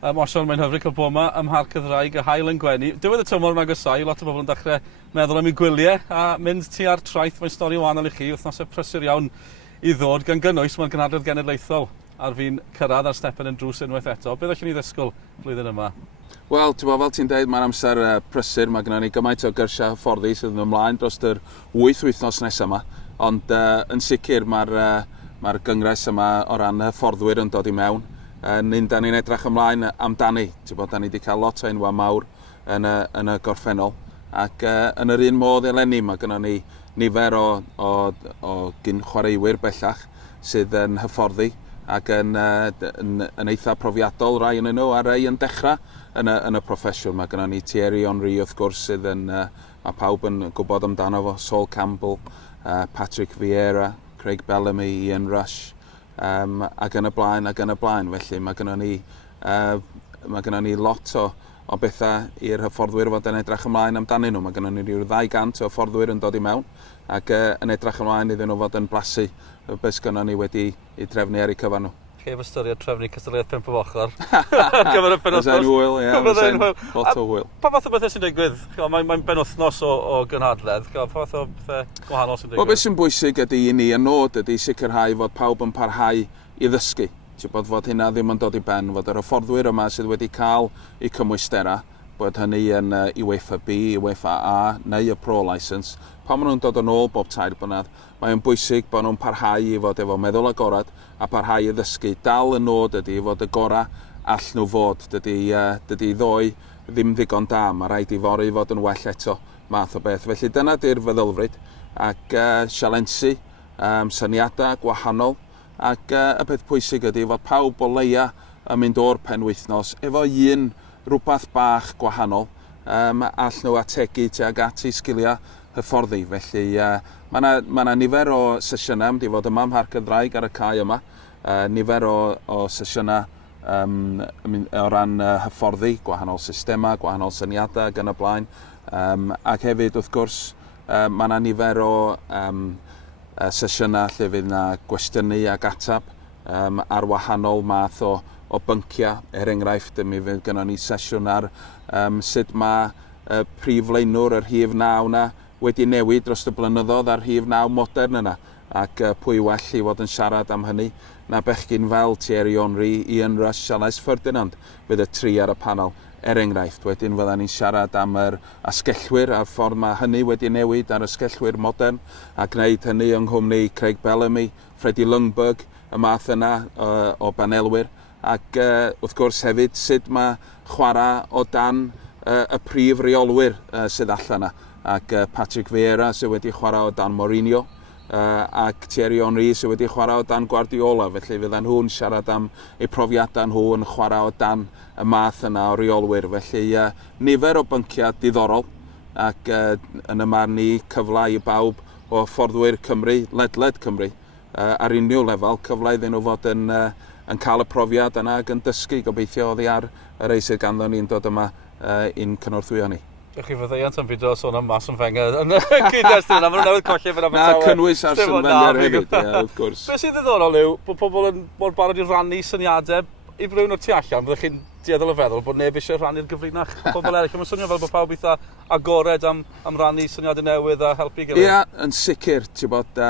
Osian, mae'n hyfryd cael bod yma ym Mharc y Ddraig y haul yn gwenu. Diwedd y tymor yn agosau, lot o bobl yn dechrau meddwl am eu gwyliau a mynd tua'r traeth. Mae'n stori wahanol i chi, wythnosau prysur iawn i ddod gan gynnwys mae'r Cynhadledd Genedlaethol ar fi'n cyrraedd ar stepen yn drws unwaith eto. Beth allwn ni ddisgwyl flwyddyn yma? Wel, fel ti'n dweud, mae'n amser prysur. Mae gennym ni gymaint o gyrsiau hyfforddi sydd yn ymlaen dros yr 8 wythnos nesaf yma. Ond yn sicr mae'r gyngres yma o ran hyfforddwyr yn dod i mewn. Nyn da ni'n edrych ymlaen amdani. Da ni wedi cael lot o enwau mawr yn y gorffennol. Ac yn yr un modd eleni mae gennym ni nifer o gyn-chwaraewyr bellach sydd yn hyfforddi ac yn eitha profiadol, rai yn nhw a rai yn dechrau yn y proffesiwn. Mae gennym ni Thierry Henry wrth gwrs sydd mae pawb yn gwybod amdano fo, Sol Campbell, Vieira, Craig Bellamy, Ian Rush, ac yn y blaen. Felly mae gennym ni lot o bethau i'r hyfforddwyr fod yn edrych ymlaen amdanyn nhw. Mae gennym ni ryw 200 o hyfforddwyr yn dod i mewn ac yn edrych ymlaen iddyn nhw fod yn blasu beth gennym ni wedi i drefnu ar eu cyfan nhw. Chi efo ystyried trefnu cystadleuaeth 5 o ochr ar gyfer y penwthnos. Fysa'n hwyl, ie. Fysa'n lot o hwyl. Pa fath o bethau sy'n digwydd? Mae'n benwthnos o gynhadledd. Pa fath o bethau gwahanol sy'n digwydd? Beth sy'n bwysig ydy i ni yn nod ydy sicrhau fod pawb yn parhau i ddysgu. Fod hynna ddim yn dod i ben, fod yr hyfforddwyr yma sydd wedi cael eu cymwystera, bod hynny yn i UEFA B, i UEFA A neu y Pro Licence. Pan maen nhw'n dod yn ôl bob 3 blynedd, mae'n bwysig bod nhw'n parhau i fod efo meddwl agorad a parhau i ddysgu. Dal y nod ydy fod y gorau all nhw fod. Dydy ddoi ddim ddigon da, mae rhaid i fori fod yn well eto math o beth. Felly dyna di'r feddylfryd ac sialensi, syniadau gwahanol. Ac y peth pwysig ydy fod pawb o leia yn mynd o'r penwythnos efo rhywbeth bach gwahanol all nhw ategu tuag at eu sgiliau hyfforddi. Felly mae yna nifer o sesiynau wedi fod yma ym Mharc y Ddraig ar y cae yma. Nifer o sesiynau o ran hyfforddi, gwahanol systema, gwahanol syniadau ac yn y blaen. Ac hefyd wrth gwrs mae yna nifer o sesiynau lle fydd yna gwestiynu ac atab ar wahanol math o bynciau. Enghraifft, mi fydd gennym ni sesiwn ar sut mae prif leunwr yr rhif 9 yna wedi newid dros y blynyddoedd ar rhif 9 modern yna. Ac pwy well i fod yn siarad am hynny na bechgyn fel Thierry Henry, Ian Rush a Ferdinand fydd y 3 ar y panel. Enghraifft, wedyn fydden ni'n siarad am yr asgellwyr a'r ffordd mae hynny wedi newid ar asgellwyr modern a gwneud hynny yng nghwmni Craig Bellamy, Freddie Ljungberg, y math yna o banelwyr. Ac wrth gwrs hefyd sut mae chwarae o dan y prif reolwyr sydd allan yna. Ac Patrick Vieira sydd wedi chwarae o dan Mourinho ac Thierry Henry sydd wedi chwarae o dan Guardiola. Felly fydden nhw'n siarad am eu profiadau nhw yn chwarae o dan y math yna o reolwyr. Felly nifer o bynciau diddorol ac yn y marn ni cyfle i bawb o hyfforddwyr Cymru, ledled Cymru, ar unrhyw lefel, cyfle iddyn nhw fod yn cael y profiad yna ac yn dysgu. Gobeithio oddi ar y rei sydd ganddo ni'n dod yma i'n cynorthwyo ni. Ych chi fyddaiant yn fideo sôn am Mas yn Wenger yn cyd-destun, a maen nhw'n newydd colli fy'n Abertawe. Na, cynnwys ar Sy'n Wenger hefyd, wrth gwrs. Beth sydd ddiddorol yw bod pobl yn mor barod i rannu syniadau i rywun o'r tu allan, byddwch chi'n dueddol o feddwl bod neb eisiau rhannu'r gyfrinach pobl eraill. Mae'n swnio fel bod pawb eitha agored am rannu syniadau newydd a helpu gilydd. Ia, yn sicr,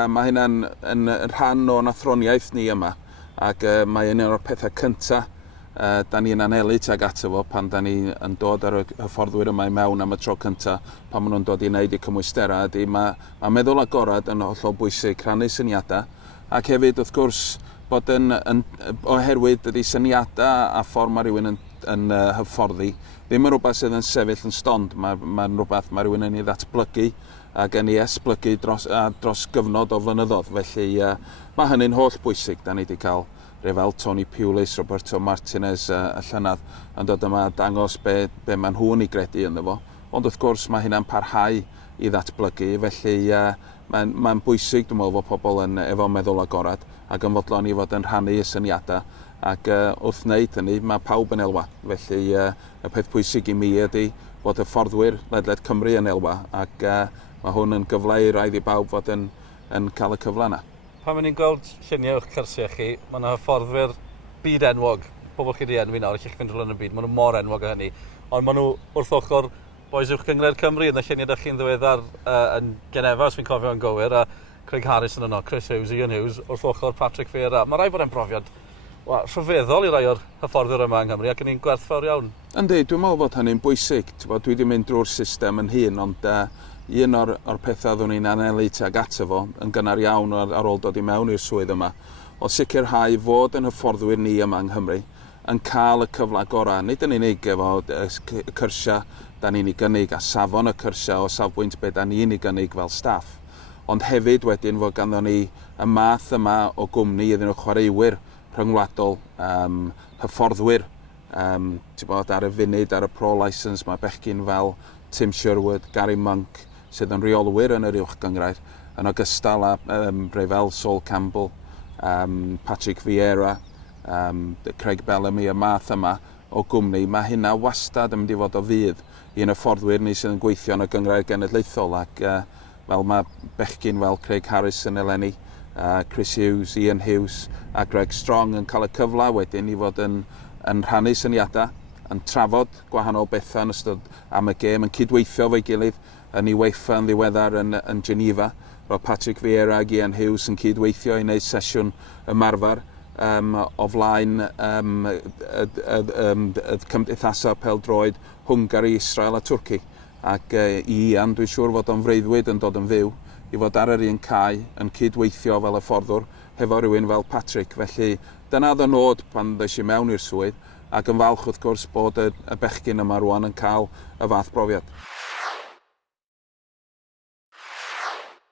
mae hynna'n yn rhan o'n athroniaeth ni yma, ac mae un o'r pethau cyntaf da ni'n anelu tuag ato fo pan da ni'n dod ar y hyfforddwyr yma i mewn am y tro cyntaf pan maen nhw'n dod i wneud eu cymwystera ydy mae meddwl agorad yn hollol bwysig, rhannu syniadau ac hefyd wrth gwrs bod oherwydd ydy syniadau a ffordd mae rhywun yn hyfforddi ddim yn rhywbeth sydd yn sefyll yn stond. Mae'n rhywbeth mae rhywun yn ei ddatblygu ac yn ei esblygu dros gyfnod o flynyddoedd. Felly mae hynny'n holl bwysig. Da ni wedi cael rhai fel Tony Pulis, Roberto Martinez y llynedd yn dod yma dangos be mae nhw'n ei gredu ynddo fo. Ond wrth gwrs mae hynna'n parhau i ddatblygu. Felly mae'n bwysig dwi'n meddwl fod pobl efo meddwl agorad ac yn fodlon i fod yn rhannu y syniadau. Ac wrth wneud hynny mae pawb yn elwa. Felly y peth pwysig i mi ydy fod y fforddwyr ledled Cymru yn elwa ac mae hwn yn gyfle i rhaid i bawb fod yn cael y cyfle yna. Pan ma'n ni'n gweld lluniau o'ch cyrsiau chi, mae yna hyfforddwyr byd enwog, pobl chi di enwi nawr, eich fynd rhywle yn y byd, maen nhw mor enwog o hynny. Ond maen nhw wrth ochr boes uwch gyngred Cymru yn y lluniau chi'n ddiweddar yn Genefa, os fi'n cofio yn gywir, a Craig Harris yn yno, Chris Hughes, Ian Hughes, wrth ochr Patrick Vieira. Mae rai bod e'n brofiad rhyfeddol i rai o'r hyfforddwyr yma yng Nghymru ac yn un gwerthfawr iawn. Yndi, dwi'n meddwl bod hynny'n bwysig. Dwi wedi mynd drwy'r system yn hun, ond un o'r pethau ddwn ni'n anelu tuag ato fo yn gynnar iawn ar ôl dod i mewn i'r swydd yma, o sicrhau fod yn hyfforddwyr ni yma yng Nghymru yn cael y cyfle gorau. Nid yn unig efo y cyrsiau da ni'n ei gynnig a safon y cyrsiau o safbwynt beth da ni'n ei gynnig fel staff, ond hefyd wedyn fod ganddo ni y math yma o gwmni iddyn nhw chwaraewyr rhyngwladol, hyfforddwyr, ar y funud, ar y pro licence, mae bechgyn fel Tim Sherwood, Gary Monk, sydd yn reolwyr yn yr uwchgynghrair, yn ogystal â rhai fel Sol Campbell, Patrick Vieira, Craig Bellamy, y math yma o gwmni. Mae hynna wastad yn mynd i fod o fydd i'n hyfforddwyr ni sydd yn gweithio yn y gynghrair genedlaethol, ac fel mae bechgyn fel Craig Harris yn eleni, Chris Hughes, Ian Hughes a Greg Strong yn cael y cyfle wedyn i fod yn rhannu syniadau, yn trafod gwahanol bethau yn ystod am y gêm, yn cydweithio fo'i gilydd yn ei UEFA yn ddiweddar yn Geneva. Roedd Patrick Vieira ac Ian Hughes yn cydweithio i wneud sesiwn ymarfer o flaen y cymdeithasau Pêl-droed Hwngari, Israel a Twrci. Ac Ian, dwi'n siŵr fod o'n freuddwyd yn dod yn fyw i fod ar yr un cae yn cydweithio fel y fforddwr hefo rhywun fel Patrick. Felly dyna oedd y nod pan ddys i mewn i'r swydd, ac yn falch wrth gwrs bod y bechgyn yma rwan yn cael y fath brofiad.